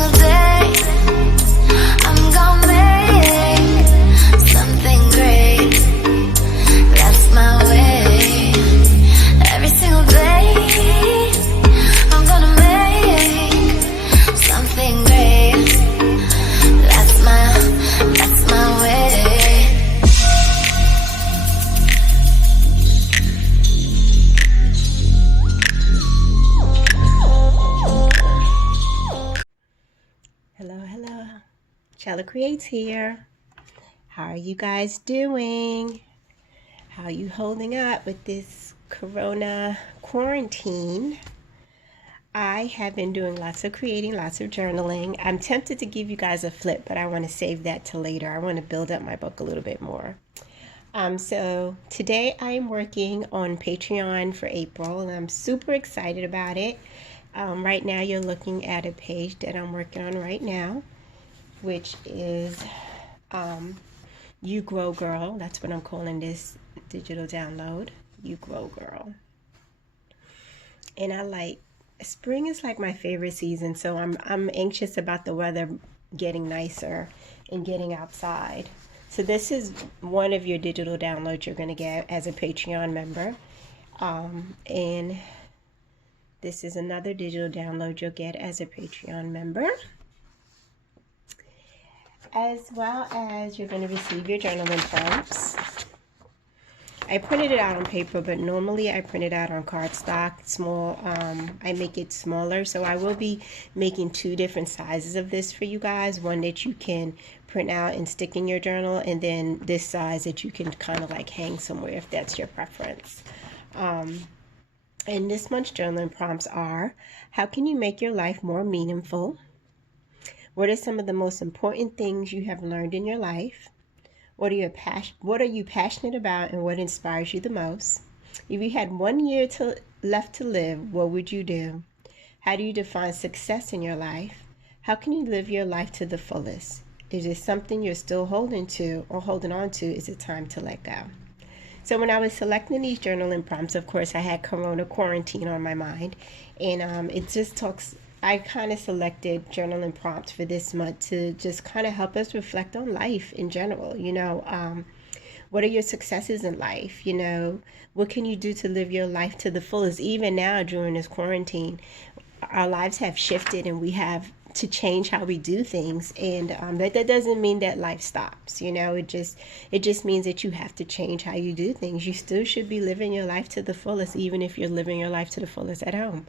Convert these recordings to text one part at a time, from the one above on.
single day I'm gonna make something great. That's my way. Every single day I'm gonna make something great. That's my way. Hello, Chella Creates here. How are you guys doing? How are you holding up with this corona quarantine? I have been doing lots of creating, lots of journaling. I'm tempted to give you guys a flip, but I want to save that till later. I want to build up my book a little bit more. So today I am working on Patreon for April, and I'm super excited about it. Right now you're looking at a page that I'm working on right now, which is You Grow Girl. That's what I'm calling this digital download, You Grow Girl. And spring is like my favorite season, so I'm anxious about the weather getting nicer and getting outside. So this is one of your digital downloads you're going to get as a Patreon member. And this is another digital download you'll get as a Patreon member. As well as you're going to receive your journaling prompts. I printed it out on paper, but normally I print it out on cardstock, small. I make it smaller, so I will be making two different sizes of this for you guys. One that you can print out and stick in your journal, and then this size that you can kind of like hang somewhere if that's your preference. And this month's journaling prompts are: how can you make your life more meaningful? What are some of the most important things you have learned in your life? What are you passionate about, and what inspires you the most? If you had 1 year left to live, what would you do? How do you define success in your life? How can you live your life to the fullest? Is it something you're still holding on to? Is it time to let go? So when I was selecting these journaling prompts, of course, I had corona quarantine on my mind, and it just talks. I kind of selected journaling prompts for this month to just kind of help us reflect on life in general. What are your successes in life? What can you do to live your life to the fullest? Even now during this quarantine, our lives have shifted and we have to change how we do things. And that doesn't mean that life stops. It just means that you have to change how you do things. You still should be living your life to the fullest, even if you're living your life to the fullest at home.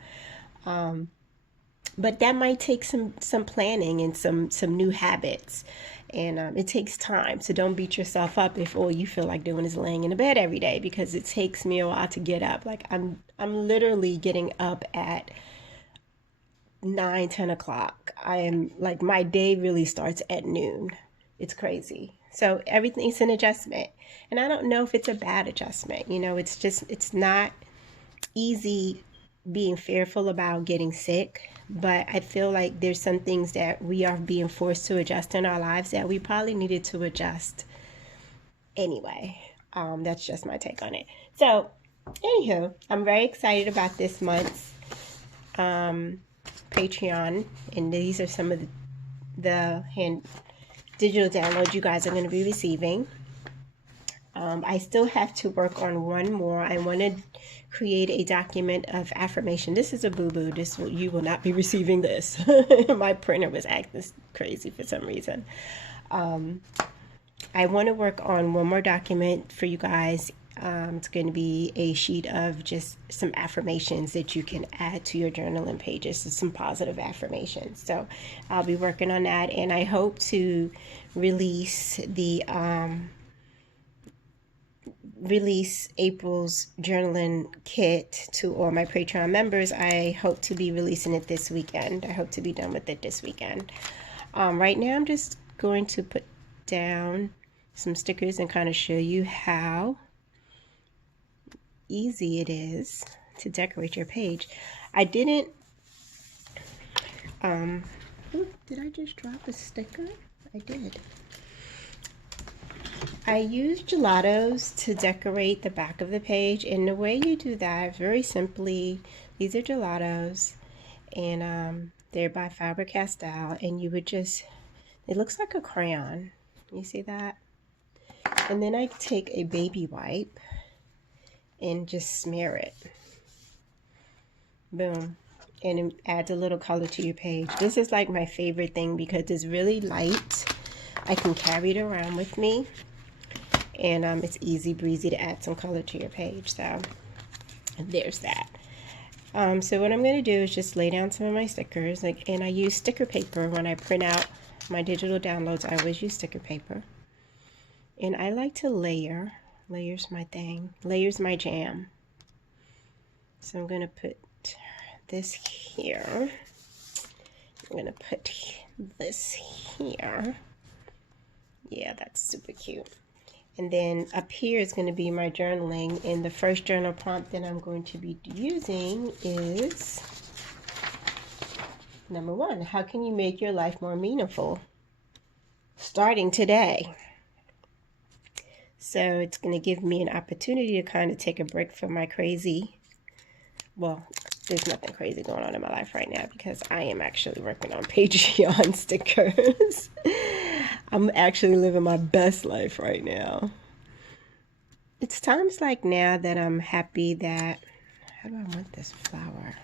But that might take some planning and some new habits, and it takes time. So don't beat yourself up if all you feel like doing is laying in the bed every day, because it takes me a while to get up. Like I'm literally getting up at 9-10 o'clock. I am like, my day really starts at noon. It's crazy. So everything's an adjustment, and I don't know if it's a bad adjustment. It's not easy being fearful about getting sick, but I feel like there's some things that we are being forced to adjust in our lives that we probably needed to adjust anyway. That's just my take on it. So anywho, I'm very excited about this month's Patreon, and these are some of the digital downloads you guys are going to be receiving. I still have to work on one more. I want to create a document of affirmation. This is a boo-boo. You will not be receiving this. My printer was acting crazy for some reason. I want to work on one more document for you guys. It's going to be a sheet of just some affirmations that you can add to your journaling pages, so some positive affirmations. So I'll be working on that, and I hope to release April's journaling kit to all my Patreon members. I hope to be releasing it this weekend. I hope to be done with it this weekend. Right now I'm just going to put down some stickers and kind of show you how easy it is to decorate your page. I didn't did I just drop a sticker? I did. I used gelatos to decorate the back of the page, and the way you do that, very simply, these are gelatos, and They're by Faber-Castell, and you would just, it looks like a crayon. You see that? And then I take a baby wipe and just smear it. Boom. And it adds a little color to your page. This is like my favorite thing because it's really light. I can carry it around with me. And it's easy breezy to add some color to your page. So there's that. So what I'm going to do is just lay down some of my stickers. And I use sticker paper when I print out my digital downloads. I always use sticker paper. And I like to layer. Layers my thing. Layers my jam. So I'm going to put this here. I'm going to put this here. Yeah, that's super cute. And then up here is going to be my journaling. And the first journal prompt that I'm going to be using is number 1. How can you make your life more meaningful? Starting today. So it's going to give me an opportunity to kind of take a break from my crazy. Well, there's nothing crazy going on in my life right now because I am actually working on Patreon stickers. I'm actually living my best life right now. It's times like now that I'm happy that, how do I want this flower?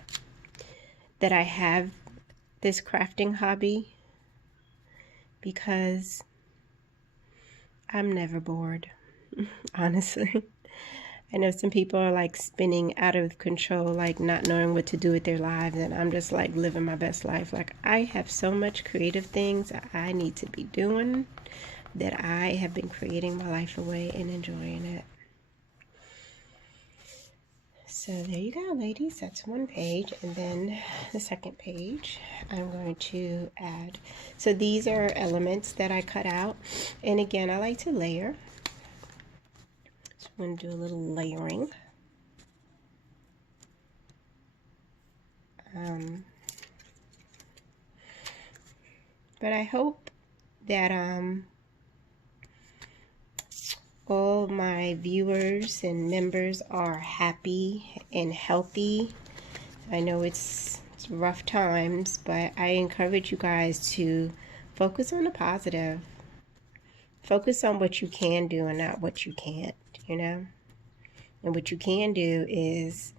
That I have this crafting hobby because I'm never bored, honestly. I know some people are like spinning out of control, like not knowing what to do with their lives, and I'm just like living my best life. Like I have so much creative things that I need to be doing that I have been creating my life away and enjoying it. So there you go, ladies. That's one page. And then the second page, I'm going to add. So these are elements that I cut out. And again, I like to layer. So I'm going to do a little layering. But I hope that all my viewers and members are happy and healthy. I know it's rough times, but I encourage you guys to focus on the positive. Focus on what you can do and not what you can't, you know? And what you can do is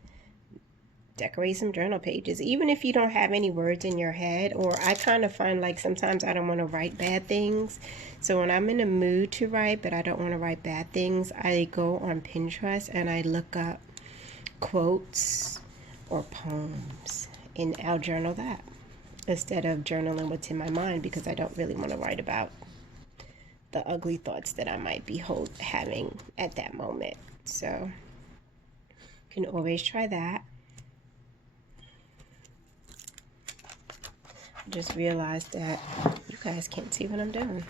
decorate some journal pages, even if you don't have any words in your head. Or I kind of find like sometimes I don't want to write bad things. So when I'm in a mood to write, but I don't want to write bad things, I go on Pinterest and I look up quotes or poems and I'll journal that instead of journaling what's in my mind because I don't really want to write about the ugly thoughts that I might be having at that moment. So you can always try that. Just realized that you guys can't see what I'm doing.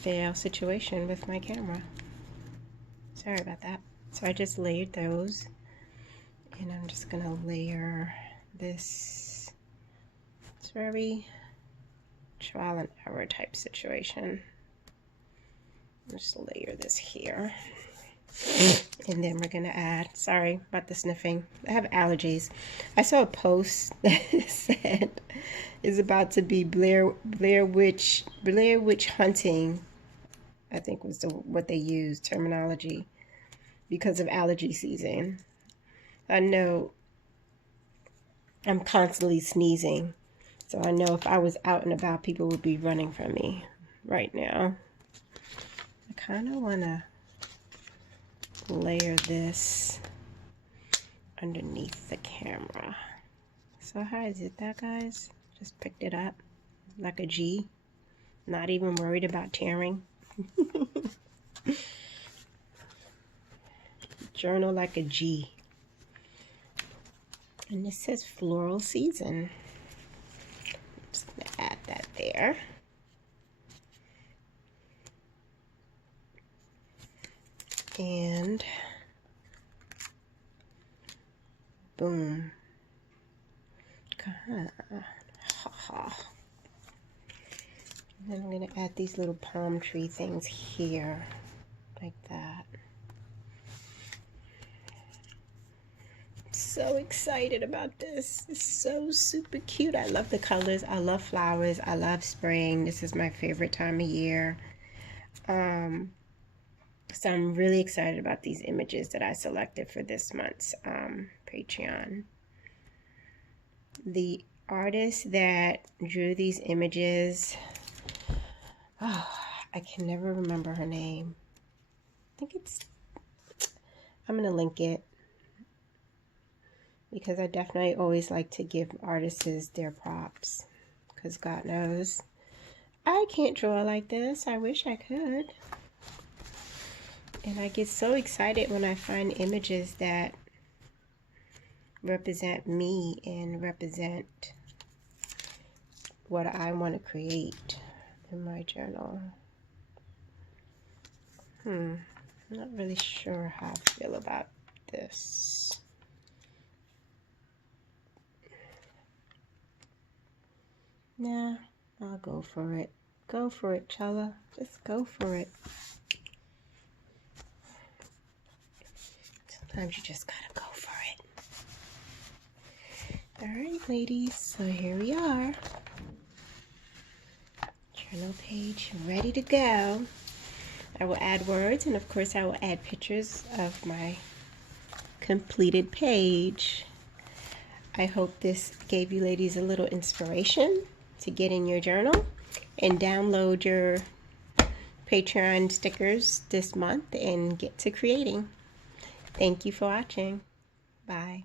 Fail situation with my camera. Sorry about that. So I just layered those, and I'm just gonna layer this. It's very trial and error type situation. Just layer this here. And then we're gonna add, sorry about the sniffing, I have allergies. I saw a post that said it's about to be Blair Witch hunting, I think was what they used terminology, because of allergy season. I know I'm constantly sneezing, so I know if I was out and about, people would be running from me right now. I kind of want to layer this underneath the camera. So how is it that, guys? Just picked it up like a G. Not even worried about tearing. Journal like a G. And this says floral season. I'm just gonna add that there. And boom. And then I'm going to add these little palm tree things here, like that. so excited about this. It's so super cute. I love the colors. I love flowers. I love spring. This is my favorite time of year. So I'm really excited about these images that I selected for this month's Patreon. The artist that drew these images, oh, I can never remember her name. I think I'm going to link it, because I definitely always like to give artists their props, because God knows I can't draw like this. I wish I could. And I get so excited when I find images that represent me and represent what I want to create in my journal. I'm not really sure how I feel about this. Nah, I'll go for it. Go for it, Chella. Just go for it. Sometimes you just gotta go for it. Alright, ladies, so here we are. Journal page ready to go. I will add words, and of course I will add pictures of my completed page. I hope this gave you ladies a little inspiration to get in your journal and download your Patreon stickers this month and get to creating. Thank you for watching. Bye.